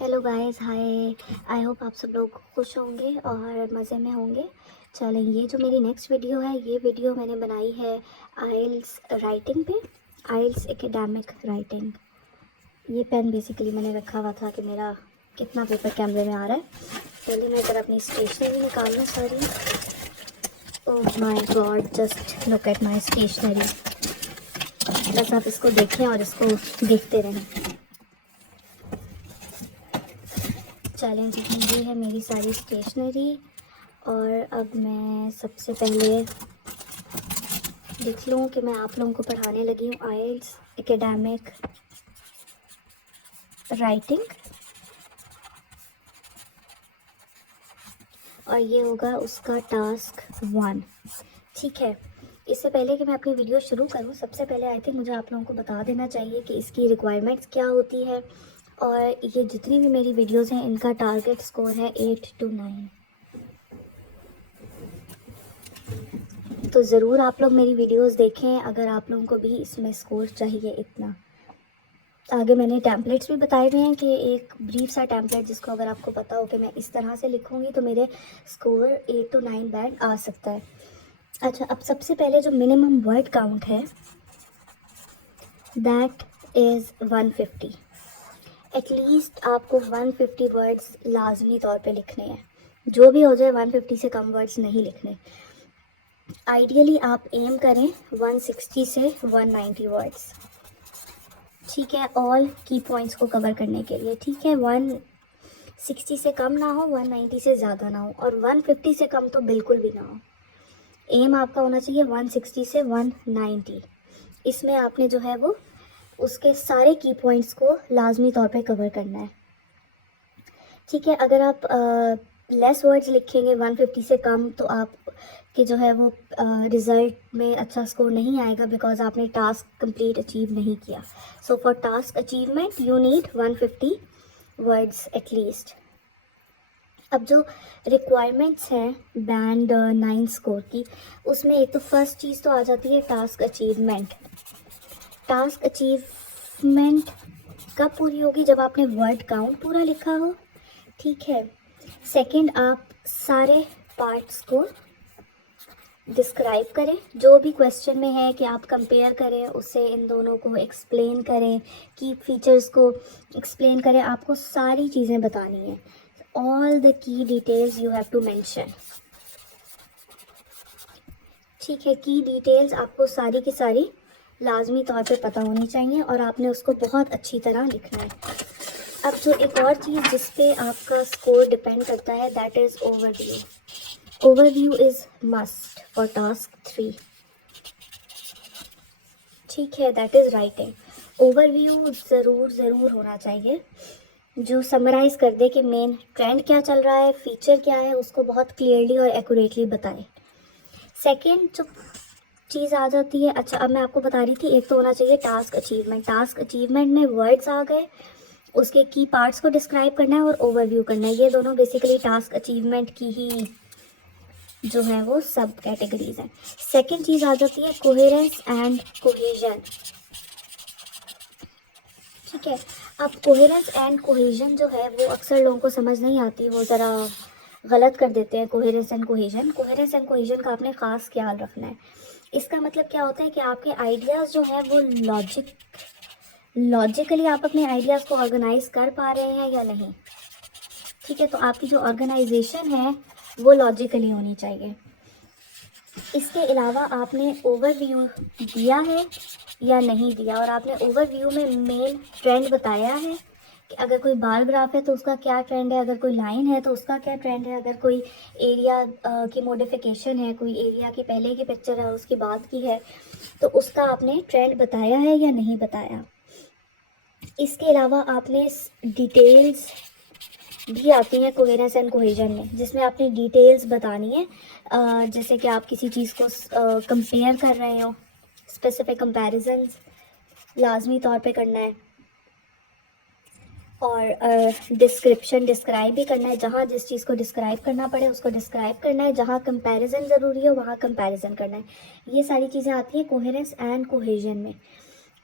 Hello guys, hi. I hope आप सब लोग खुश होंगे और मज़े में होंगे। चलें, ये जो मेरी नेक्स्ट वीडियो है, ये वीडियो मैंने बनाई है आइल्स राइटिंग पे, आइल्स एकेडमिक राइटिंग। ये पेन बेसिकली मैंने रखा हुआ था कि मेरा कितना पेपर कैमरे में आ रहा है। पहले मैं इधर अपनी स्टेशनरी निकाल लूँ सारी। Oh my God, just look at my stationery. बस आप इसको देखें और इसको देखते रहें। चलें जी, ये है मेरी सारी स्टेशनरी। और अब मैं सबसे पहले देख लूँ कि मैं आप लोगों को पढ़ाने लगी हूँ आइल्स एकेडमिक राइटिंग, और ये होगा उसका टास्क 1। ठीक है, इससे पहले कि मैं अपनी वीडियो शुरू करूँ, सबसे पहले आई थिंक मुझे आप लोगों को बता देना चाहिए कि इसकी रिक्वायरमेंट्स क्या होती है। और ये जितनी भी मेरी वीडियोज़ हैं, इनका टारगेट स्कोर है 8 to 9। तो ज़रूर आप लोग मेरी वीडियोस देखें अगर आप लोगों को भी इसमें स्कोर चाहिए इतना। आगे मैंने टैम्पलेट्स भी बताए हुए हैं कि एक ब्रीफ सा टैम्पलेट जिसको अगर आपको पता हो कि मैं इस तरह से लिखूँगी तो मेरे स्कोर 8 to 9 बैंड आ सकता है। अच्छा, अब सबसे पहले जो मिनिमम वर्ड काउंट है दैट इज़ 150। एटलीस्ट आपको 150 वर्ड्स लाजमी तौर पे लिखने हैं। जो भी हो जाए, 150 से कम वर्ड्स नहीं लिखने। आइडियली आप एम करें 160 से 190 वर्ड्स। ठीक है, ऑल की पॉइंट्स को कवर करने के लिए। ठीक है, 160 से कम ना हो, 190 से ज़्यादा ना हो, और 150 से कम तो बिल्कुल भी ना हो। एम आपका होना चाहिए 160 से 190। इसमें आपने जो है वो उसके सारे की पॉइंट्स को लाजमी तौर पे कवर करना है। ठीक है, अगर आप लेस वर्ड्स लिखेंगे 150 से कम तो आप कि जो है वो रिज़ल्ट में अच्छा स्कोर नहीं आएगा, बिकॉज आपने टास्क कंप्लीट अचीव नहीं किया। So for task achievement you need 150 words at least. अब जो रिक्वायरमेंट्स हैं बैंड 9 स्कोर की, उसमें एक तो फर्स्ट चीज़ तो आ जाती है टास्क अचीवमेंट। टास्क अचीवमेंट कब पूरी होगी? जब आपने वर्ड काउंट पूरा लिखा हो। ठीक है, सेकंड, आप सारे पार्ट्स को डिस्क्राइब करें। जो भी क्वेश्चन में है कि आप कंपेयर करें उससे, इन दोनों को एक्सप्लेन करें, की फीचर्स को एक्सप्लेन करें। आपको सारी चीज़ें बतानी है। All the key details you have to mention. ठीक है, की डिटेल्स आपको सारी की सारी लाजमी तौर पे पता होनी चाहिए और आपने उसको बहुत अच्छी तरह लिखना है। अब जो एक और चीज़ जिस पे आपका स्कोर डिपेंड करता है that is overview. Overview is must for task 3। ठीक है, दैट इज़ राइटिंग। ओवरव्यू ज़रूर होना चाहिए, जो समराइज़ कर दे कि मेन ट्रेंड क्या चल रहा है, फीचर क्या है, उसको बहुत क्लियरली और एक्यूरेटली बताए। सेकेंड जो चीज़ आ जाती है, अच्छा अब मैं आपको बता रही थी, एक तो होना चाहिए टास्क अचीवमेंट। टास्क अचीवमेंट में वर्ड्स आ गए, उसके की पार्ट्स को डिस्क्राइब करना है और ओवरव्यू करना है। ये दोनों बेसिकली टास्क अचीवमेंट की ही जो है वो सब कैटेगरीज हैं। सेकंड चीज़ आ जाती है कोहेरेंस एंड कोहेजन। ठीक है, अब कोहेरेंस एंड कोहेजन जो है वो अक्सर लोगों को समझ नहीं आती, वो ज़रा गलत कर देते हैं coherence and cohesion. Coherence and cohesion का आपने ख़ास ख्याल रखना है। इसका मतलब क्या होता है कि आपके आइडियाज़ जो हैं वो लॉजिकली आप अपने आइडियाज़ को ऑर्गेनाइज कर पा रहे हैं या नहीं। ठीक है, तो आपकी जो ऑर्गेनाइजेशन है वो लॉजिकली होनी चाहिए। इसके अलावा आपने ओवरव्यू दिया है या नहीं दिया, और आपने ओवरव्यू में मेन ट्रेंड बताया है कि अगर कोई बार ग्राफ है तो उसका क्या ट्रेंड है, अगर कोई लाइन है तो उसका क्या ट्रेंड है, अगर कोई एरिया की मॉडिफिकेशन है, कोई एरिया की पहले की पिक्चर है उसके बाद की है, तो उसका आपने ट्रेंड बताया है या नहीं बताया। इसके अलावा आपने डिटेल्स भी आती हैं कोहेरेंस एंड कोहेजन में, जिसमें आपने डिटेल्स बतानी है। जैसे कि आप किसी चीज़ को कंपेयर कर रहे हो, स्पेसिफिक कंपैरिजन्स लाजमी तौर पे करना है, और डिस्क्रिप्शन डिस्क्राइब भी करना है। जहाँ जिस चीज़ को डिस्क्राइब करना पड़े उसको डिस्क्राइब करना है, जहाँ कंपैरिजन ज़रूरी है वहाँ कंपैरिजन करना है। ये सारी चीज़ें आती हैं कोहेरेंस एंड कोहेजन में।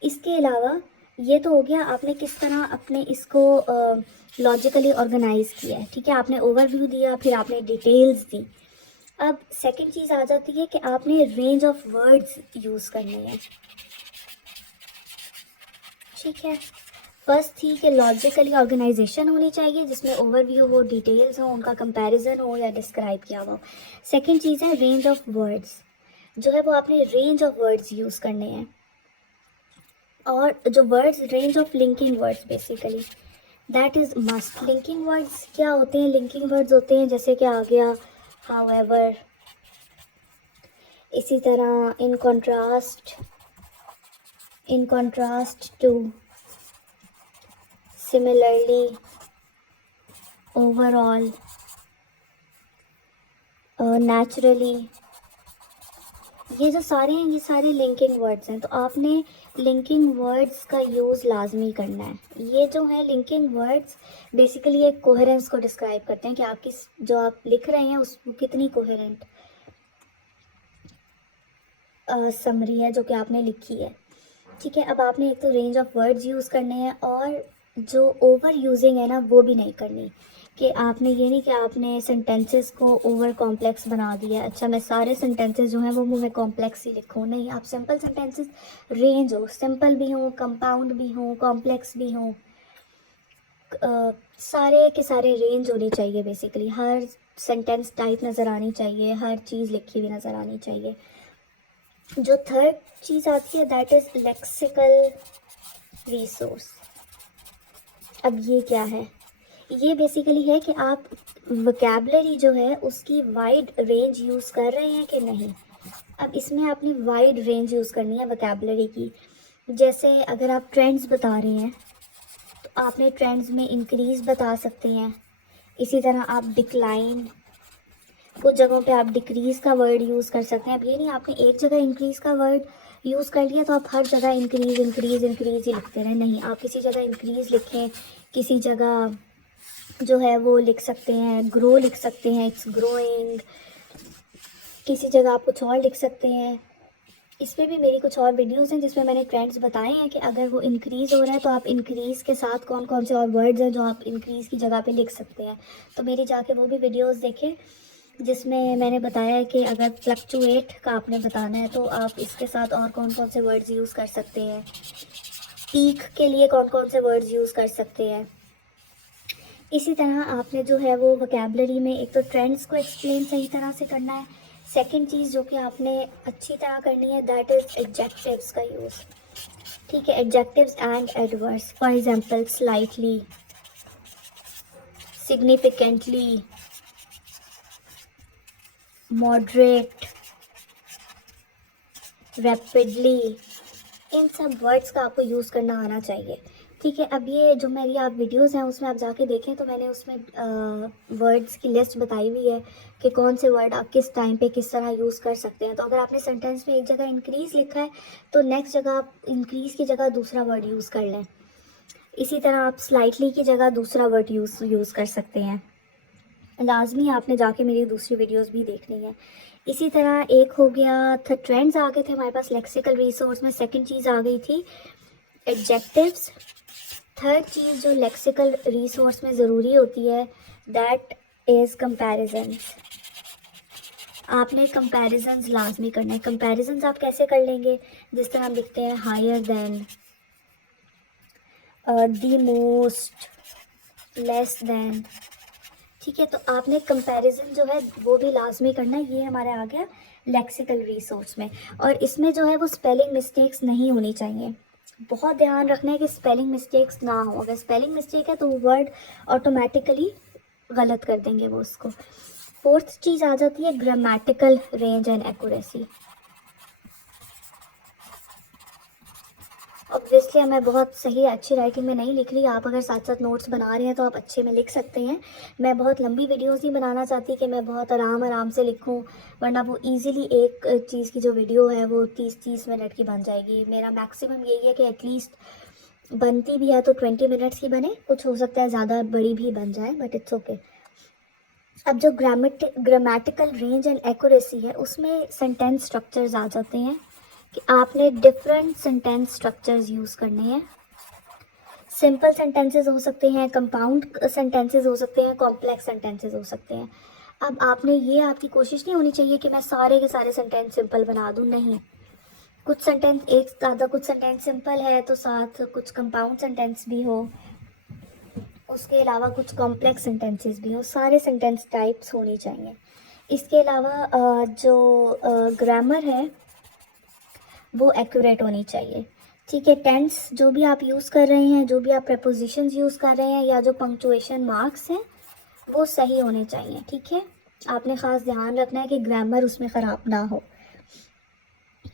इसके अलावा ये तो हो गया आपने किस तरह अपने इसको लॉजिकली ऑर्गेनाइज किया है, ठीक है। आपने ओवरव्यू दिया, फिर आपने डिटेल्स दी। अब सेकंड चीज़ आ जाती है कि आपने रेंज ऑफ वर्ड्स यूज़ करने हैं, ठीक है। फर्स्ट थी कि लॉजिकली ऑर्गेनाइजेशन होनी चाहिए जिसमें ओवरव्यू हो, डिटेल्स हो, उनका कंपैरिजन हो या डिस्क्राइब किया हो। सेकंड चीज़ है रेंज ऑफ वर्ड्स, जो है वो आपने रेंज ऑफ वर्ड्स यूज़ करने हैं। और जो words, range of linking words basically, that is must. Linking words क्या होते हैं? लिंकिंग वर्ड्स होते हैं जैसे कि आ गया हाउएवर, इसी तरह in contrast to, similarly, overall, naturally, ये जो सारे हैं ये सारे लिंकिंग वर्ड्स हैं। तो आपने लिंकिंग वर्ड्स का यूज़ लाजमी करना है। ये जो है लिंकिंग वर्ड्स बेसिकली एक कोहेरेंस को डिस्क्राइब करते हैं कि आप किस, जो आप लिख रहे हैं उस कितनी कोहेरेंट समरी है जो कि आपने लिखी है, ठीक है। अब आपने एक तो रेंज ऑफ वर्ड्स यूज़ करने हैं और जो ओवर यूजिंग है ना वो भी नहीं करनी, कि आपने ये नहीं कि आपने सेंटेंसेस को ओवर कॉम्प्लेक्स बना दिया। अच्छा, मैं सारे सेंटेंसेस जो हैं वो मैं कॉम्प्लेक्स ही लिखूँ, नहीं। आप सिंपल सेंटेंसेस, रेंज हो, सिंपल भी हो, कंपाउंड भी हो, कॉम्प्लेक्स भी हो, सारे के सारे रेंज होनी चाहिए बेसिकली। हर सेंटेंस टाइप नज़र आनी चाहिए, हर चीज़ लिखी हुई नज़र आनी चाहिए। जो थर्ड चीज़ आती है दैट इज़ लेक्सिकल रिसोर्स। अब ये क्या है? ये बेसिकली है कि आप वोकैबलरी जो है उसकी वाइड रेंज यूज़ कर रहे हैं कि नहीं। अब इसमें आपने वाइड रेंज यूज़ करनी है वोकैबलरी की। जैसे अगर आप ट्रेंड्स बता रहे हैं तो आपने ट्रेंड्स में इंक्रीज़ बता सकते हैं। इसी तरह आप डिक्लाइन, कुछ जगहों पे आप डिक्रीज़ का वर्ड यूज़ कर सकते हैं। अब ये नहीं आपने एक जगह इंक्रीज़ का वर्ड यूज़ कर लिया तो आप हर जगह इंक्रीज़ इंक्रीज़ इंक्रीज़ ही लिखते रहें, नहीं। आप किसी जगह इंक्रीज़ लिखें, किसी जगह जो है वो लिख सकते हैं ग्रो, लिख सकते हैं इट्स ग्रोइंग, किसी जगह आप कुछ और लिख सकते हैं। इसमें भी मेरी कुछ और वीडियोस हैं जिसमें मैंने ट्रेंड्स बताए हैं कि अगर वो इंक्रीज़ हो रहा है तो आप इंक्रीज़ के साथ कौन कौन से और वर्ड्स हैं जो आप इंक्रीज़ की जगह पे लिख सकते हैं। तो मेरी जाके वो भी वीडियोस देखें जिसमें मैंने बताया है कि अगर फ्लक्चुएट का आपने बताना है तो आप इसके साथ और कौन कौन से वर्ड्स यूज़ कर सकते हैं, पीक के लिए कौन कौन से वर्ड्स यूज़ कर सकते हैं। इसी तरह आपने जो है वो वोकैबलरी में एक तो ट्रेंड्स को एक्सप्लेन सही तरह से करना है। सेकंड चीज़ जो कि आपने अच्छी तरह करनी है दैट इज़ एडजेक्टिव्स का यूज़, ठीक है। Adjectives and adverbs, for example slightly, significantly, moderate, rapidly, इन सब वर्ड्स का आपको यूज़ करना आना चाहिए, ठीक है। अब ये जो मेरी आप वीडियोस हैं उसमें आप जाके देखें तो मैंने उसमें वर्ड्स की लिस्ट बताई हुई है कि कौन से वर्ड आप किस टाइम पे किस तरह यूज़ कर सकते हैं। तो अगर आपने सेंटेंस में एक जगह इंक्रीज़ लिखा है तो नेक्स्ट जगह आप इंक्रीज़ की जगह दूसरा वर्ड यूज़ कर लें। इसी तरह आप स्लाइटली की जगह दूसरा वर्ड यूज़ कर सकते हैं। लाजमी आपने जाके मेरी दूसरी वीडियोस भी देखनी है। इसी तरह एक हो गया था, ट्रेंड्स आ गए थे हमारे पास लेक्सिकल रिसोर्स में। सेकंड चीज़ आ गई थी एडजेक्टिव्स। थर्ड चीज़ जो लेक्सिकल रिसोर्स में ज़रूरी होती है दैट इज़ कंपैरिजन्स। आपने कंपैरिजन्स लाजमी करना है। कंपैरिजन्स आप कैसे कर लेंगे? जिस तरह हम लिखते हैं higher than, the most, less than, ठीक है। तो आपने कंपैरिजन जो है वो भी लाजमी करना है। ये हमारे आ गया लेक्सिकल रिसोर्स में। और इसमें जो है वो स्पेलिंग मिस्टेक्स नहीं होनी चाहिए। बहुत ध्यान रखना है कि स्पेलिंग मिस्टेक्स ना हो। अगर स्पेलिंग मिस्टेक है तो वो वर्ड ऑटोमेटिकली गलत कर देंगे वो उसको। फोर्थ चीज़ आ जाती है grammatical range and accuracy. Obviously मैं बहुत सही अच्छी राइटिंग में नहीं लिख रही। आप अगर साथ साथ नोट्स बना रहे हैं तो आप अच्छे में लिख सकते हैं। मैं बहुत लंबी वीडियोस नहीं बनाना चाहती कि मैं बहुत आराम से लिखूं, वरना वो इजीली एक चीज़ की जो वीडियो है वो 30 मिनट की बन जाएगी। मेरा मैक्सिमम यही है कि एटलीस्ट बनती भी है तो 20 मिनट्स की बने। कुछ हो सकता है ज़्यादा बड़ी भी बन जाए, बट इट्स ओके। अब जो ग्रामेटिकल रेंज एंड एक्यूरेसी है उसमें सेंटेंस स्ट्रक्चर्स आ जाते हैं कि आपने डिफरेंट सेंटेंस स्ट्रक्चर्स यूज़ करने हैं। सिंपल सेंटेंसेस हो सकते हैं, कंपाउंड सेंटेंसेस हो सकते हैं, कॉम्प्लेक्स सेंटेंसेस हो सकते हैं। अब आपने ये आपकी कोशिश नहीं होनी चाहिए कि मैं सारे के सारे सेंटेंस सिंपल बना दूँ, नहीं। कुछ सेंटेंस एक ज़्यादा, कुछ सेंटेंस सिंपल है तो साथ कुछ कंपाउंड सेंटेंस भी हो, उसके अलावा कुछ कॉम्प्लेक्स सेंटेंसेस भी हो, सारे सेंटेंस टाइप्स होनी चाहिए। इसके अलावा जो ग्रामर है वो एक्यूरेट होनी चाहिए, ठीक है। टेंस जो भी आप यूज़ कर रहे हैं, जो भी आप प्रपोजिशंस यूज़ कर रहे हैं, या जो पंक्चुएशन मार्क्स हैं वो सही होने चाहिए, ठीक है। आपने ख़ास ध्यान रखना है कि ग्रामर उसमें ख़राब ना हो,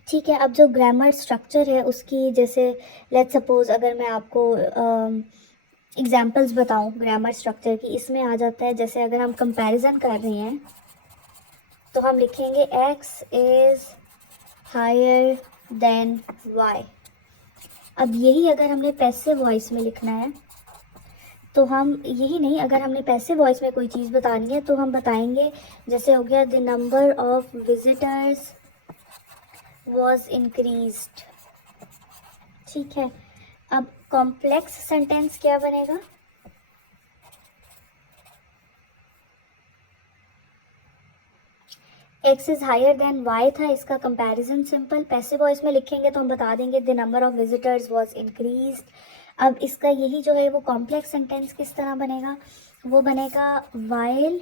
ठीक है। अब जो ग्रामर स्ट्रक्चर है उसकी, जैसे लेट्स सपोज अगर मैं आपको एग्जांपल्स बताऊं ग्रामर स्ट्रक्चर की, इसमें आ जाता है जैसे अगर हम कंपैरिजन कर रहे हैं तो हम लिखेंगे x is higher than y। अब यही अगर हमने पैसिव वॉइस में लिखना है तो हम यही नहीं, अगर हमने पैसिव वॉइस में कोई चीज़ बतानी है तो हम बताएंगे, जैसे हो गया the number of visitors was increased, ठीक है। अब कॉम्प्लेक्स सेंटेंस क्या बनेगा, x is higher than y था, इसका कंपैरिजन सिंपल पैसिव वॉइस में लिखेंगे तो हम बता देंगे the number of visitors was increased. अब इसका यही जो है वो कॉम्प्लेक्स सेंटेंस किस तरह बनेगा, वो बनेगा while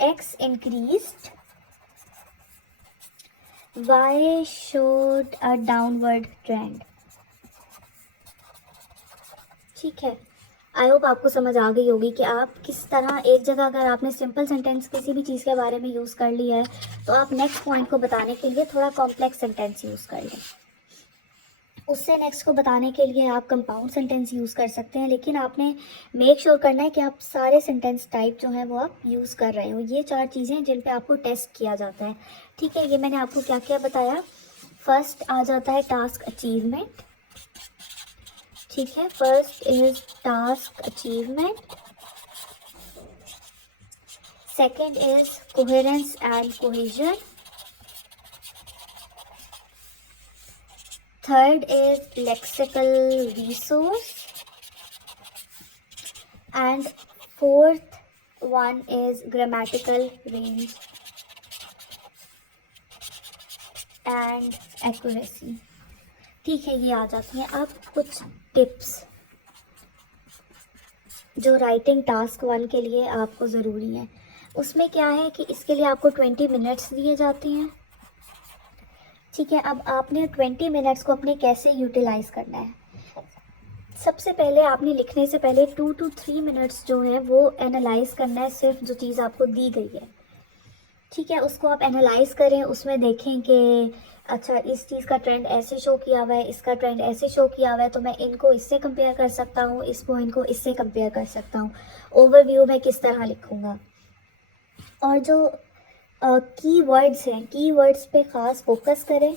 x increased y showed a downward trend, ठीक है। आई होप आपको समझ आ गई होगी कि आप किस तरह, एक जगह अगर आपने सिंपल सेंटेंस किसी भी चीज़ के बारे में यूज़ कर लिया है तो आप नेक्स्ट पॉइंट को बताने के लिए थोड़ा कॉम्प्लेक्स सेंटेंस यूज़ कर लें। उससे नेक्स्ट को बताने के लिए आप कंपाउंड सेंटेंस यूज़ कर सकते हैं, लेकिन आपने मेक श्योर करना है कि आप सारे सेंटेंस टाइप जो हैं वो आप यूज़ कर रहे हो। ये 4 चीज़ें जिन पे आपको टेस्ट किया जाता है, ठीक है। ये मैंने आपको क्या क्या बताया। फर्स्ट आ जाता है टास्क अचीवमेंट, ठीक है। First is task achievement, second is coherence and cohesion, third is lexical resource, and fourth one is grammatical range and accuracy, ठीक है। ये आ जाती हैं। अब कुछ टिप्स जो राइटिंग टास्क 1 के लिए आपको ज़रूरी है, उसमें क्या है कि इसके लिए आपको 20 मिनट्स दिए जाते हैं, ठीक है। अब आपने 20 मिनट्स को अपने कैसे यूटिलाइज़ करना है, सबसे पहले आपने लिखने से पहले 2 to 3 मिनट्स जो है वो एनालाइज करना है, सिर्फ जो चीज़ आपको दी गई है, ठीक है। उसको आप एनालाइज करें, उसमें देखें कि अच्छा इस चीज़ का ट्रेंड ऐसे शो किया हुआ है, इसका ट्रेंड ऐसे शो किया हुआ है, तो मैं इनको इससे कंपेयर कर सकता हूँ, इस पॉइंट को इससे कंपेयर कर सकता हूँ। ओवरव्यू में किस तरह लिखूँगा, और जो की वर्ड्स हैं, की वर्ड्स पे ख़ास फोकस करें,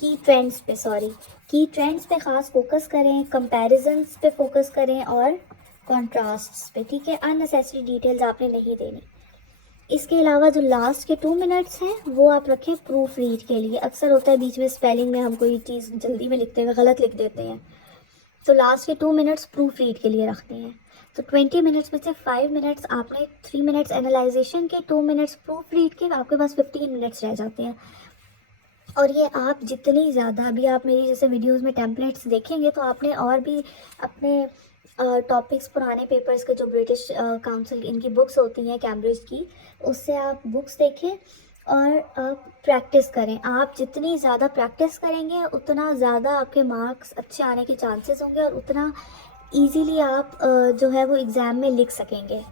की ट्रेंड्स पे ख़ास फोकस करें, कंपैरिजन्स पे फोकस करें और कॉन्ट्रास्ट्स पे, ठीक है। अननेसेसरी डिटेल्स आपने नहीं देनी। इसके अलावा जो लास्ट के 2 मिनट्स हैं वो आप रखें प्रूफ रीड के लिए। अक्सर होता है बीच में स्पेलिंग में हम कोई चीज़ जल्दी में लिखते हुए गलत लिख देते हैं, तो लास्ट के 2 मिनट्स प्रूफ रीड के लिए रखते हैं। तो 20 मिनट्स में से 5 मिनट्स आपने, 3 मिनट्स एनालाइजेशन के, 2 मिनट्स प्रूफ रीड के, आपके पास 15 मिनट्स रह जाते हैं। और ये आप जितनी ज़्यादा, अभी आप मेरी जैसे वीडियोस में टेम्पलेट्स देखेंगे तो आपने और भी अपने टॉपिक्स, पुराने पेपर्स के जो ब्रिटिश काउंसिल इनकी बुक्स होती हैं कैम्ब्रिज की, उससे आप बुक्स देखें और आप प्रैक्टिस करें। आप जितनी ज़्यादा प्रैक्टिस करेंगे उतना ज़्यादा आपके मार्क्स अच्छे आने के चांसेस होंगे और उतना ईजीली आप जो है वो एग्ज़ाम में लिख सकेंगे।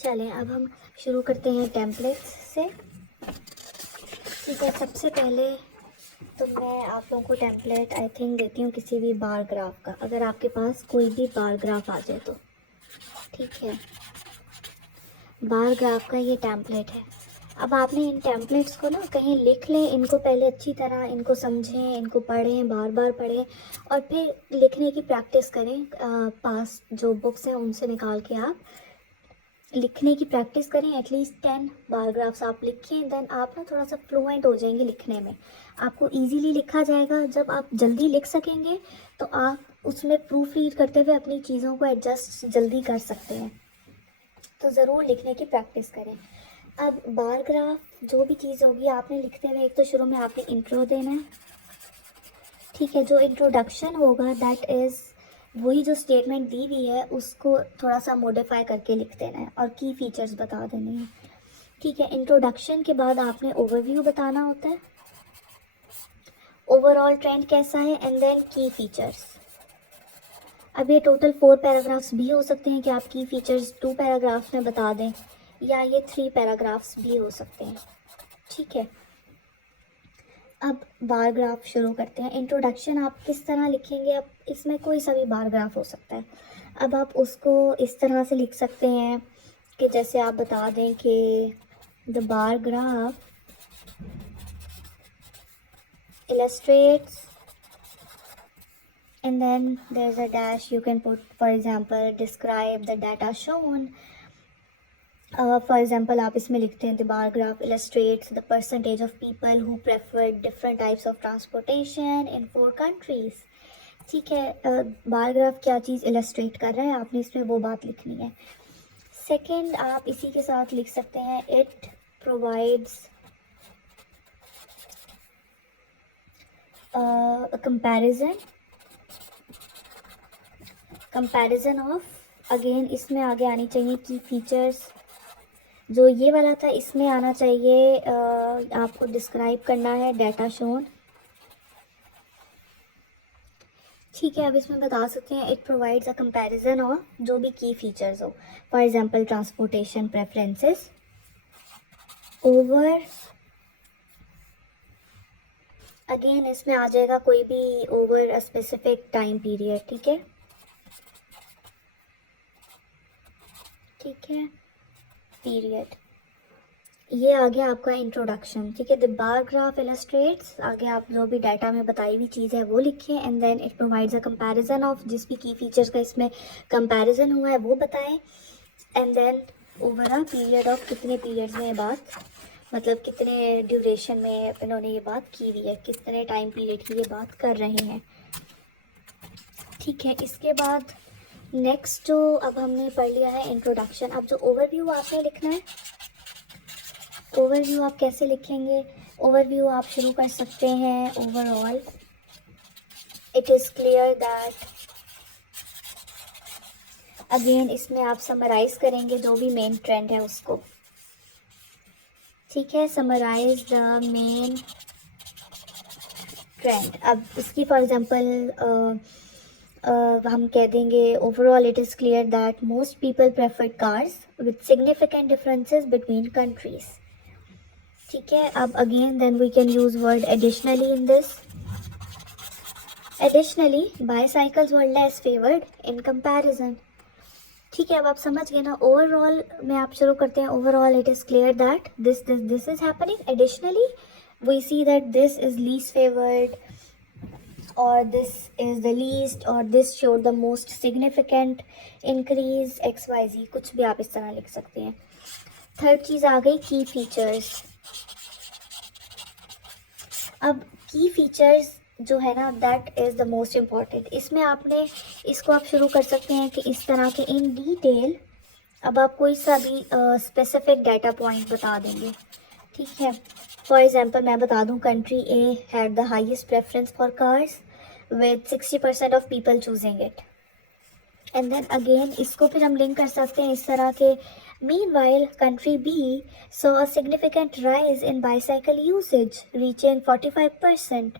चलें अब हम शुरू करते हैं टेम्पलेट्स से, ठीक है। सबसे पहले तो मैं आप लोगों को टेम्पलेट आई थिंक देती हूँ किसी भी बार ग्राफ का, अगर आपके पास कोई भी बार ग्राफ आ जाए तो, ठीक है। बार ग्राफ का ये टेम्पलेट है। अब आपने इन टेम्पलेट्स को ना कहीं लिख लें, इनको पहले अच्छी तरह इनको समझें, इनको पढ़ें, बार बार पढ़ें और फिर लिखने की प्रैक्टिस करें। पास जो बुक्स हैं उनसे निकाल के आप लिखने की प्रैक्टिस करें, एटलीस्ट 10 बारग्राफ्स आप लिखें, देन आप ना थोड़ा सा फ्लुएंट हो जाएंगे लिखने में, आपको इजीली लिखा जाएगा। जब आप जल्दी लिख सकेंगे तो आप उसमें प्रूफ रीड करते हुए अपनी चीज़ों को एडजस्ट जल्दी कर सकते हैं। तो ज़रूर लिखने की प्रैक्टिस करें। अब बारग्राफ जो भी चीज़ होगी आपने लिखते हुए, एक तो शुरू में आपने इंट्रो देना है, ठीक है। जो इंट्रोडक्शन होगा दैट इज़ वही जो स्टेटमेंट दी हुई है उसको थोड़ा सा मॉडिफाई करके लिख देना है और की फीचर्स बता देने हैं, ठीक है। इंट्रोडक्शन के बाद आपने ओवरव्यू बताना होता है, ओवरऑल ट्रेंड कैसा है, एंड देन की फीचर्स। अब ये टोटल 4 पैराग्राफ्स भी हो सकते हैं कि आप की फीचर्स 2 पैराग्राफ्स में बता दें, या ये 3 पैराग्राफ्स भी हो सकते हैं, ठीक है। अब बारग्राफ शुरू करते हैं। इंट्रोडक्शन आप किस तरह लिखेंगे, अब इसमें कोई सा भी बारग्राफ हो सकता है। अब आप उसको इस तरह से लिख सकते हैं कि जैसे आप बता दें कि the bar graph illustrates, and then there's a dash, you can put for example describe the data shown. For example आप इसमें लिखते हैं the bar graph illustrates the percentage of people who prefer different types of transportation in 4 countries, ठीक है। Bar graph क्या चीज़ illustrate कर रहा है, आपने इसमें वो बात लिखनी है। सेकंड आप इसी के साथ लिख सकते हैं it provides comparison of, again इसमें आगे आनी चाहिए की फीचर्स। जो ये वाला था इसमें आना चाहिए आपको डिस्क्राइब करना है डाटा शोन, ठीक है। अब इसमें बता सकते हैं it provides a comparison of जो भी की फीचर्स हो, for example transportation preferences over, again इसमें आ जाएगा कोई भी over a specific time period, ठीक है, ठीक है, पीरियड। ये आ गया आपका इंट्रोडक्शन, ठीक है। द बार ग्राफ इलस्ट्रेट्स, आगे आप जो भी डाटा में बताई हुई चीज़ है वो लिखें, and then it provides a comparison of, जिस भी की फीचर्स का इसमें कंपैरिजन हुआ है वो बताएं, and then over a period of, कितने पीरियड्स में ये बात, मतलब कितने ड्यूरेशन में इन्होंने ये बात की हुई है, कितने टाइम पीरियड की ये बात कर रहे हैं, ठीक है। इसके बाद नेक्स्ट जो अब हमने पढ़ लिया है इंट्रोडक्शन, अब जो ओवरव्यू आपने लिखना है, ओवरव्यू आप कैसे लिखेंगे, ओवरव्यू आप शुरू कर सकते हैं overall it is clear that, again इसमें आप समराइज करेंगे जो भी मेन ट्रेंड है उसको, ठीक है, समराइज द मेन ट्रेंड। अब इसकी फॉर एग्जांपल हम कह देंगे overall it is clear that most people prefer cars with significant differences between countries, ठीक है। अब again then we can use word additionally in this, additionally bicycles were less favoured in comparison, ठीक है। अब आप समझ गए ना, ओवरऑल में आप शुरू करते हैं overall it is clear that this is happening, additionally we see that this is least favoured, or this is the least, or this showed the most significant increase XYZ, कुछ भी आप इस तरह लिख सकते हैं। थर्ड चीज़ आ गई की फीचर्स। अब की फीचर्स जो है ना that is the most important, इसमें आपने इसको आप शुरू कर सकते हैं कि इस तरह के इन डिटेल, अब आप कोई सा भी स्पेसिफिक डाटा पॉइंट बता देंगे, ठीक है। फॉर एग्जांपल मैं बता दूं country A had the highest preference for cars with 60% of people choosing it, and then again इसको फिर हम लिंक कर सकते हैं इस तरह के, meanwhile country B saw a significant rise in bicycle usage reaching 45%,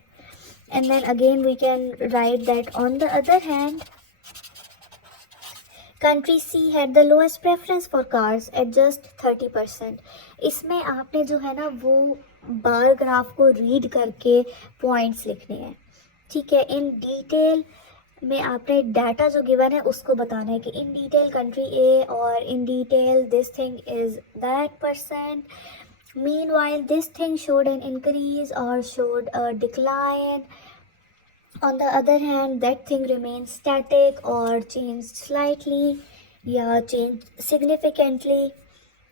and then again we can write that on the other hand country she had the lowest preference for cars at just 30%। इसमें आपने जो है ना वो bar graph को read करके points लिखने हैं, ठीक है। इन डिटेल में आपने डाटा जो गिवन है उसको बताना है कि इन डिटेल कंट्री ए और in detail this thing is that percent, meanwhile this thing showed an increase or showed a decline, on the other hand that thing remains static or changed slightly, या change significantly.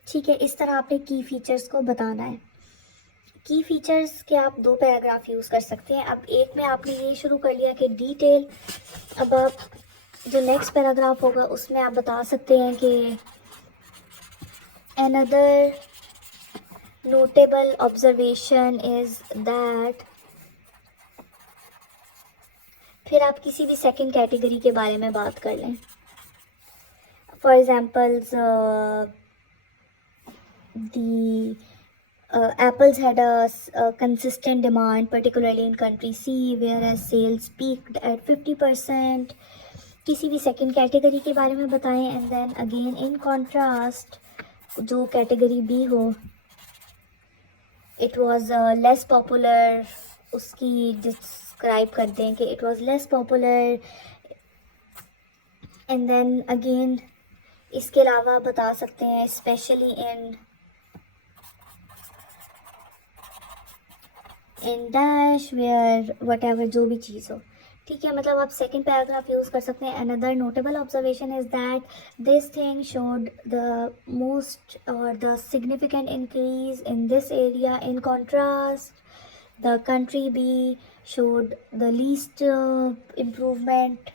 ठीक है, इस तरह आपने की features को बताना है। की फीचर्स के आप 2 पैराग्राफ यूज़ कर सकते हैं। अब एक में आपने ये शुरू कर लिया कि डिटेल, अब आप जो नेक्स्ट पैराग्राफ होगा उसमें आप बता सकते हैं कि another notable observation is that, फिर आप किसी भी सेकंड कैटेगरी के बारे में बात कर लें। For examples the apples had a consistent demand, particularly in country C, whereas sales peaked at 50%. किसी भी सेकंड कैटेगरी के बारे में बताएं, and then again in contrast जो कैटेगरी बी हो, इट वाज लेस पॉपुलर, उसकी डिस्क्राइब कर दें कि it was less popular. And then again इसके अलावा बता सकते हैं specially in dash where whatever, जो भी चीज़ हो। ठीक है, मतलब आप सेकेंड पैराग्राफ यूज़ कर सकते हैं। Another notable observation is that this thing showed the most और the significant increase in this area, in contrast the country B showed the least improvement,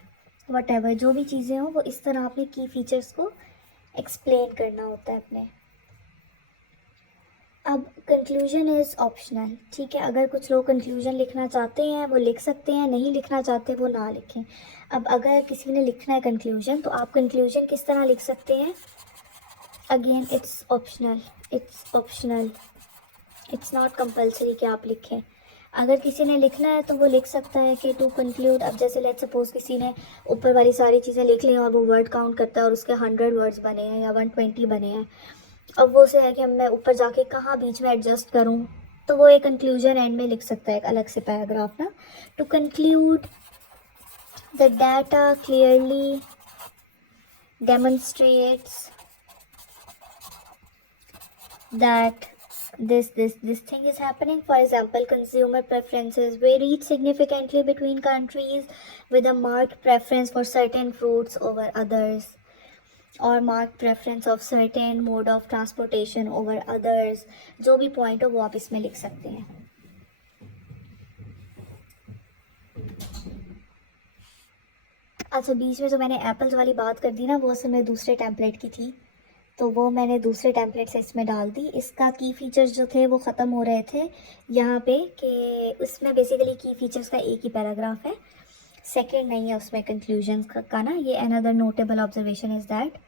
whatever, जो भी चीज़ें हों वो इस तरह आपने की फीचर्स को एक्सप्लेन करना होता है अपने। अब कंक्लूजन इज़ ऑप्शनल। ठीक है, अगर कुछ लोग कंक्लूजन लिखना चाहते हैं वो लिख सकते हैं, नहीं लिखना चाहते वो ना लिखें। अब अगर किसी ने लिखना है कंक्लूजन, तो आप कंक्लूजन किस तरह लिख सकते हैं? Again it's optional, it's not compulsory कि आप लिखें। अगर किसी ने लिखना है तो वो लिख सकता है कि टू कंक्लूड। अब जैसे लेट्स सपोज किसी ने ऊपर वाली सारी चीज़ें लिख ली और वो वर्ड काउंट करता है और उसके 100 वर्ड्स बने हैं या 120 बने हैं, अब वो से है कि मैं ऊपर जाके कहाँ बीच में एडजस्ट करूँ, तो वो एक कंक्लूजन एंड में लिख सकता है, एक अलग से पैराग्राफ ना। To conclude the data clearly demonstrates that this thing is happening. For example, consumer preferences varied significantly between countries, with a marked preference for certain fruits over others, or marked preference of certain mode of transportation over others। जो भी point हो वो आप इसमें लिख सकते हैं। अच्छा, बीच में जो मैंने एप्पल्स वाली बात कर दी ना, वो असल में दूसरे टेम्पलेट की थी, तो वो मैंने दूसरे टेम्पलेट से इसमें डाल दी। इसका की फ़ीचर्स जो थे वो ख़त्म हो रहे थे यहाँ पे, कि उसमें बेसिकली की फ़ीचर्स का एक ही पैराग्राफ है, सेकंड नहीं है उसमें कंक्लूजन का ना। ये another notable observation is that,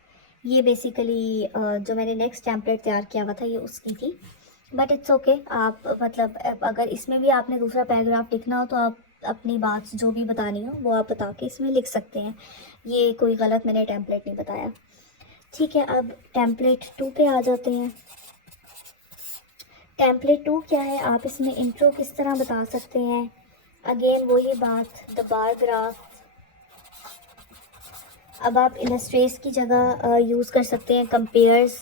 ये बेसिकली जो मैंने नेक्स्ट टेम्पलेट तैयार किया हुआ था ये उसकी थी। बट इट्स ओके, आप मतलब अगर इसमें भी आपने दूसरा पैराग्राफ लिखना हो तो आप अपनी बात जो भी बतानी हो वो आप बता के इसमें लिख सकते हैं। ये कोई गलत मैंने टेम्पलेट नहीं बताया। ठीक है, अब टेम्पलेट 2 पे आ जाते हैं। टेम्पलेट 2 क्या है? आप इसमें इंट्रो किस तरह बता सकते हैं? अगेन वही बात, द बार ग्राफ। अब आप इलस्ट्रेट्स की जगह यूज़ कर सकते हैं कंपेयर्स।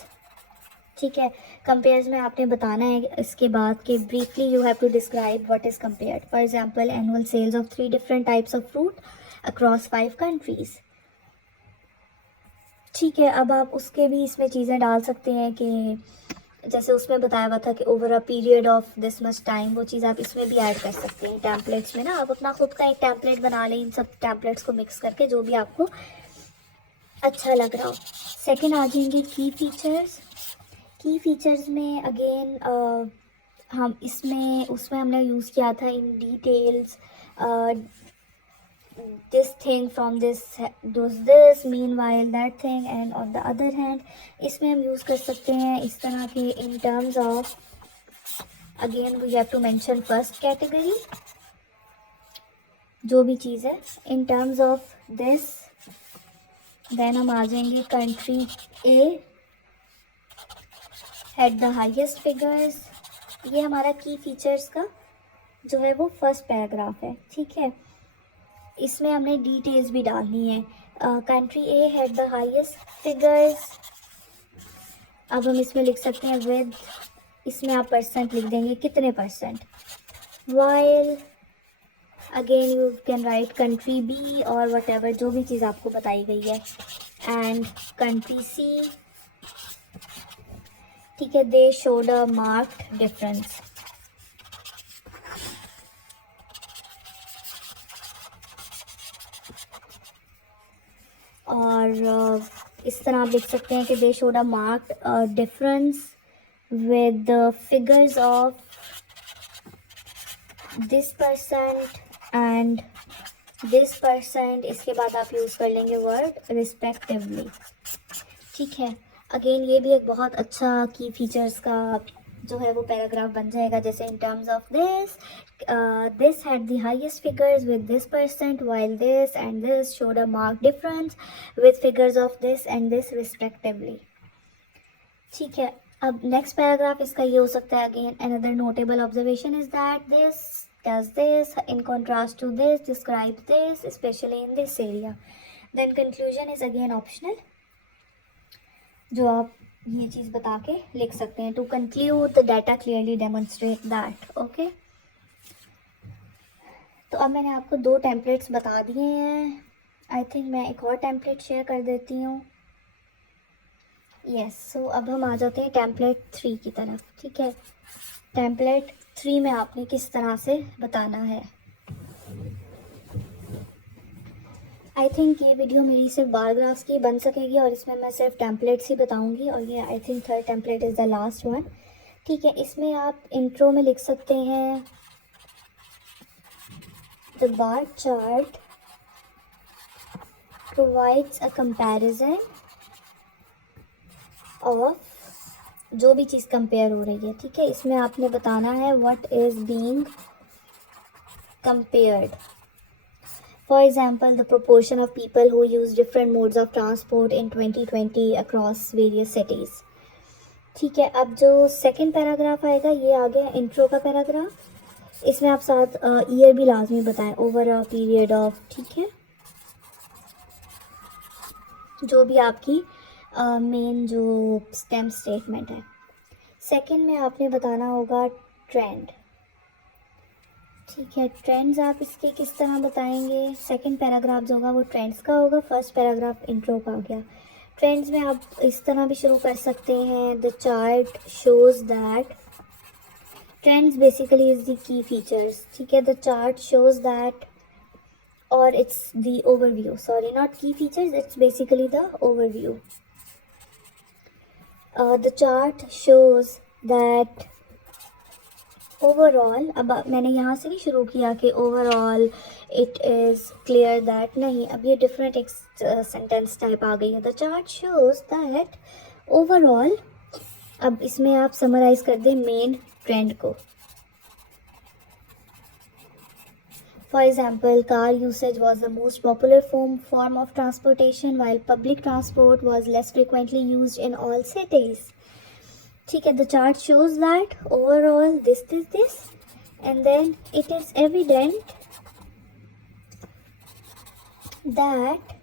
ठीक है, कंपेयर्स में आपने बताना है इसके बाद कि briefly you have to describe what is compared. For example, annual sales of 3 different types of fruit across 5 countries. ठीक है, अब आप उसके भी इसमें चीज़ें डाल सकते हैं कि जैसे उसमें बताया हुआ था कि over a period of this much time, वो चीज़ आप इसमें भी ऐड कर सकते हैं टैम्पलेट्स में ना। आप अपना खुद का एक टैम्पलेट बना लें इन सब टैम्पलेट्स को मिक्स करके, जो भी आपको अच्छा लग रहा हो। सेकंड आ जाएंगे की फीचर्स। की फीचर्स में अगेन हम इसमें उसमें हमने यूज़ किया था in details, this thing from this does this, meanwhile that thing, and on the other hand इसमें हम यूज़ कर सकते हैं इस तरह के in terms of, again we have to mention first category, जो भी चीज़ है in terms of this, then हम आ जाएंगे country A had the highest figures। ये हमारा की फीचर्स का जो है वो फर्स्ट पैराग्राफ है। ठीक है, इसमें हमने डिटेल्स भी डालनी है। Country A had the highest figures. अब हम इसमें लिख सकते हैं विद, इसमें आप परसेंट लिख देंगे, कितने percent. While again you can write country B और वट एवर, जो भी चीज़ आपको बताई गई है। and country C, ठीक है, they showed a marked difference. और इस तरह आप लिख सकते हैं कि they showed a marked difference with the figures of this percent and this percent. इसके बाद आप यूज़ कर लेंगे वर्ड रिस्पेक्टिवली, ठीक है. अगेन ये भी एक बहुत अच्छा की फीचर्स का जो है वो पैराग्राफ बन जाएगा, जैसे in terms of this had the highest figures with this percent while this and this showed a mark difference with figures of this and this respectively, ठीक है. अब नेक्स्ट पैराग्राफ इसका ये हो सकता है, again another notable observation is that this does this in contrast to this describes this especially in this area. Then conclusion is again optional, जो आप ये चीज़ बता के लिख सकते हैं. To conclude the data clearly demonstrate that. Okay, तो अब मैंने आपको 2 टेम्पलेट्स बता दिए हैं. आई थिंक मैं एक और टेम्पलेट शेयर कर देती हूँ. यस, सो अब हम आ जाते हैं टेम्पलेट 3 की तरफ, ठीक है. टेम्पलेट 3 में आपने किस तरह से बताना है. आई थिंक ये वीडियो मेरी सिर्फ बार ग्राफ्स की बन सकेगी और इसमें मैं सिर्फ टेम्पलेट्स ही बताऊंगी, और ये I think third template is the last one, ठीक है. इसमें आप इंट्रो में लिख सकते हैं the bar chart provides a comparison of, जो भी चीज़ कंपेयर हो रही है, ठीक है. इसमें आपने बताना है what is being compared. For example the proportion of people who use different modes of transport in 2020 across various cities, ठीक है. अब जो सेकेंड पैराग्राफ आएगा ये आ गया इंट्रो का पैराग्राफ. इसमें आप साथ ईयर भी लाजमी बताएं, ओवर अ पीरियड ऑफ, ठीक है, जो भी आपकी मेन जो स्टेम स्टेटमेंट है. सेकंड में आपने बताना होगा ट्रेंड, ठीक है. ट्रेंड्स आप इसके किस तरह बताएंगे. सेकंड पैराग्राफ जो होगा वो ट्रेंड्स का होगा, फर्स्ट पैराग्राफ इंट्रो का हो गया. ट्रेंड्स में आप इस तरह भी शुरू कर सकते हैं, the chart shows that, trends basically is the key features, ठीक है. द चार्ट शोज दैट, और it's the overview, sorry not key features, it's basically the overview. The chart shows that overall, अब मैंने यहाँ से नहीं शुरू किया कि overall it is clear that, नहीं, अब ये डिफरेंट एक सेंटेंस टाइप आ गई है. The chart shows that overall, अब इसमें आप समराइज कर दें मेन ट्रेंड को. For example car usage was the most popular form of transportation while public transport was less frequently use in all cities, ठीक है. The chart shows that overall this, and then it is evident that,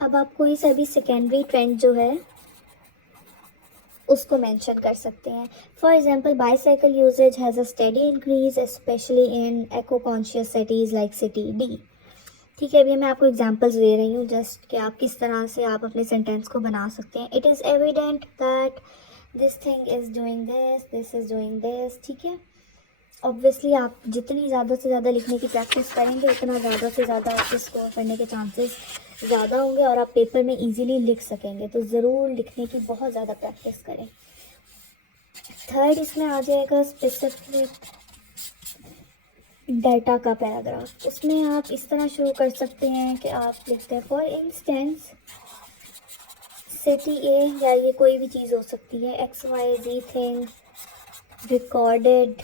अब आप कोई सा भी secondary trend जो है उसको मेंशन कर सकते हैं. For example bicycle usage has a steady increase specially in echo conscious cities like city D, ठीक है. अभी मैं आपको एग्जांपल्स दे रही हूँ जस्ट कि आप किस तरह से आप अपने सेंटेंस को बना सकते हैं. It is evident that this thing is doing this, this is doing this, ठीक है. ऑब्वियसली आप जितनी ज़्यादा से ज़्यादा लिखने की प्रैक्टिस करेंगे उतना ज़्यादा से ज़्यादा आपके स्कोर करने के चांसेस ज़्यादा होंगे और आप पेपर में इजीली लिख सकेंगे. तो ज़रूर लिखने की बहुत ज़्यादा प्रैक्टिस करें. थर्ड इसमें आ जाएगा स्पेसिफिक डाटा का पैराग्राफ. उसमें आप इस तरह शुरू कर सकते हैं कि आप लिखते हैं फॉर इंस्टेंस सिटी ए, या ये कोई भी चीज़ हो सकती है, XYZ thing recorded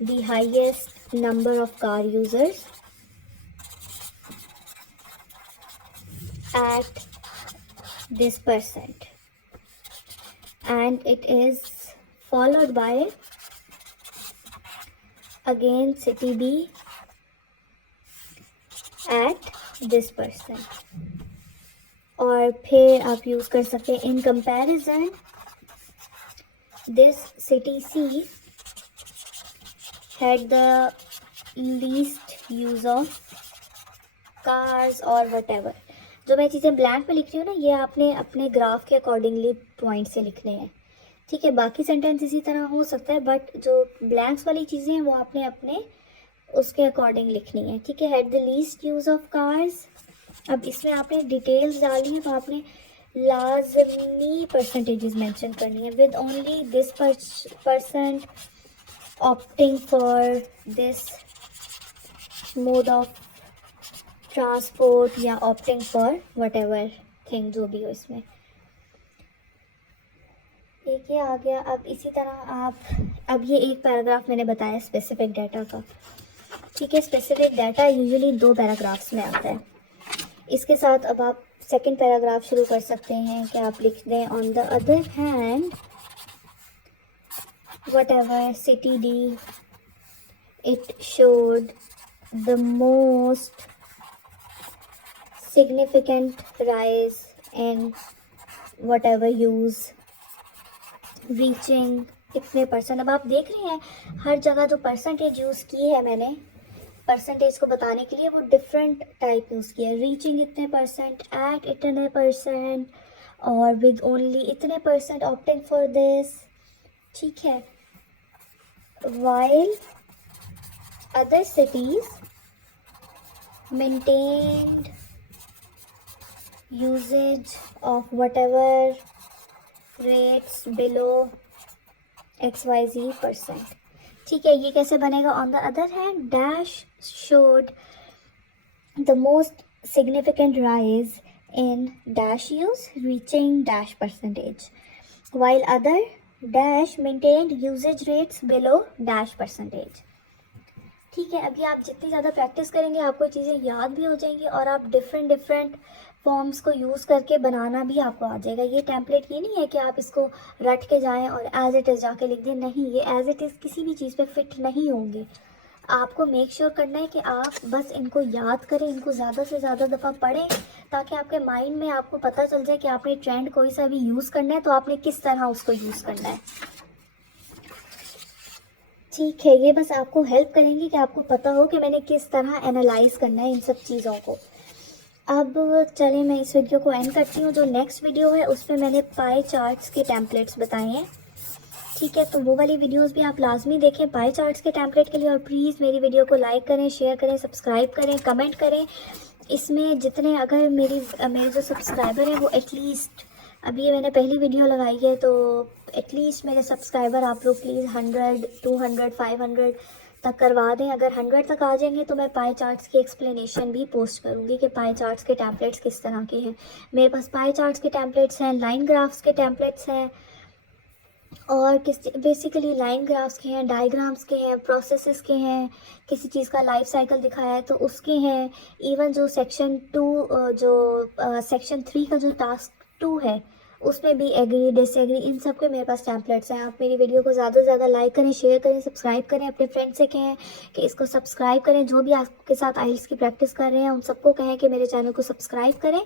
the highest number of car users at this percent, and it is followed by again city B at this percent. और फिर आप यूज़ कर सकते हैं in comparison this city C had the least use of cars or whatever. जो मैं चीज़ें blank में लिख रही हूँ ना, ये आपने अपने ग्राफ के अकॉर्डिंगली पॉइंट से लिखने हैं, ठीक है। बाकी सेंटेंस इसी तरह हो सकता है, बट जो ब्लैंक्स वाली चीज़ें हैं वो आपने अपने उसके अकॉर्डिंग लिखनी है, ठीक है। Had the least use of cars, अब इसमें आपने डिटेल्स डालनी है, तो आपने लाजमी परसेंटेजेस मेंशन करनी है। With only this percent opting for this mode of transport या opting for whatever thing, जो भी हो इसमें। एक ये आ गया। अब इसी तरह आप, अब ये एक पैराग्राफ मैंने बताया स्पेसिफिक डाटा का, ठीक है। स्पेसिफिक डाटा यूजुअली 2 पैराग्राफ्स में आता है। इसके साथ अब आप सेकंड पैराग्राफ शुरू कर सकते हैं कि आप लिख दें on the other hand what ever city D it showed the most significant rise in whatever use reaching इतने परसेंट। अब आप देख रहे हैं हर जगह जो परसेंटेज यूज़ की है मैंने परसेंटेज को बताने के लिए, वो डिफरेंट टाइप यूज़ किया है। रीचिंग इतने परसेंट, एट इतने परसेंट, और विद ओनली इतने परसेंट ऑप्टिंग फॉर दिस, ठीक है। While other cities maintained usage of whatever rates below XYZ%, ठीक है। ये कैसे बनेगा? On the other hand dash showed the most significant rise in dash use reaching dash percentage, while other dash maintained usage rates below dash percentage, ठीक है। अभी आप जितनी ज़्यादा प्रैक्टिस करेंगे आपको चीज़ें याद भी हो जाएंगी, और आप डिफरेंट फॉर्म्स को यूज़ करके बनाना भी आपको आ जाएगा। ये टेम्पलेट ये नहीं है कि आप इसको रट के जाएं और एज इट इज़ जाके लिख दें, नहीं, ये एज इट इज़ किसी भी चीज़ पे फिट नहीं होंगे। आपको मेक श्योर करना है कि आप बस इनको याद करें, इनको ज़्यादा से ज़्यादा दफ़ा पढ़ें, ताकि आपके माइंड में आपको पता चल जाए कि आपने ट्रेंड कोई सा भी यूज़ करना है तो आपने किस तरह उसको यूज़ करना है, ठीक है। ये बस आपको हेल्प करेंगे कि आपको पता हो कि मैंने किस तरह एनालाइज करना है इन सब चीज़ों को। अब चलें मैं इस वीडियो को एंड करती हूँ। जो नेक्स्ट वीडियो है उस पर मैंने पाई चार्ट्स के टेम्पलेट्स बताए हैं, ठीक है। तो वो वाली वीडियोस भी आप लाजमी देखें पाई चार्ट्स के टेम्पलेट के लिए, और प्लीज़ मेरी वीडियो को लाइक करें, शेयर करें, सब्सक्राइब करें, कमेंट करें। इसमें जितने, अगर मेरे जो सब्सक्राइबर हैं वो एटलीस्ट, अभी ये मैंने पहली वीडियो लगाई है, तो एटलीस्ट मेरे सब्सक्राइबर आप लोग प्लीज़ 100, 200, 500 तक करवा दें। अगर 100 तक आ जाएंगे तो मैं पाई चार्ट्स की एक्सप्लेनेशन भी पोस्ट करूँगी कि पाई चार्ट्स के टेम्पलेट्स किस तरह के हैं। मेरे पास पाई चार्ट्स के टेम्पलेट्स हैं, लाइन ग्राफ्स के टेम्पलेट्स हैं, और बेसिकली लाइन ग्राफ्स के हैं, डायग्राम्स के हैं, प्रोसेसेस के हैं, किसी चीज़ का लाइफ साइकिल दिखाया है तो उसके हैं। इवन जो सेक्शन 3 का जो टास्क 2 है उसमें भी एग्री डिसएग्री, इन सब के मेरे पास टेम्पलेट्स हैं। आप मेरी वीडियो को ज़्यादा से ज़्यादा लाइक करें, शेयर करें, सब्सक्राइब करें, अपने फ्रेंड से कहें कि इसको सब्सक्राइब करें। जो भी आपके साथ आइल्स की प्रैक्टिस कर रहे हैं उन सबको कहें कि मेरे चैनल को सब्सक्राइब करें।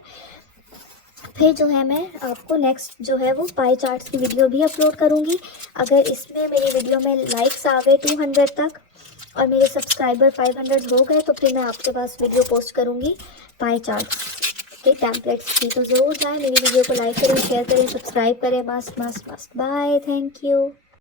फिर जो है मैं आपको नेक्स्ट जो है वो पाई चार्ट्स की वीडियो भी अपलोड करूँगी। अगर इसमें मेरी वीडियो में लाइक्स आ गए 200 तक और मेरे सब्सक्राइबर 500 हो गए, तो फिर मैं आपके पास वीडियो पोस्ट करूँगी पाई चार्ट्स के टेम्पलेट्स की। तो ज़रूर जाएँ, मेरी वीडियो को लाइक करें, शेयर करें, सब्सक्राइब करें। मस्त मस्त मस्त। Bye, thank you.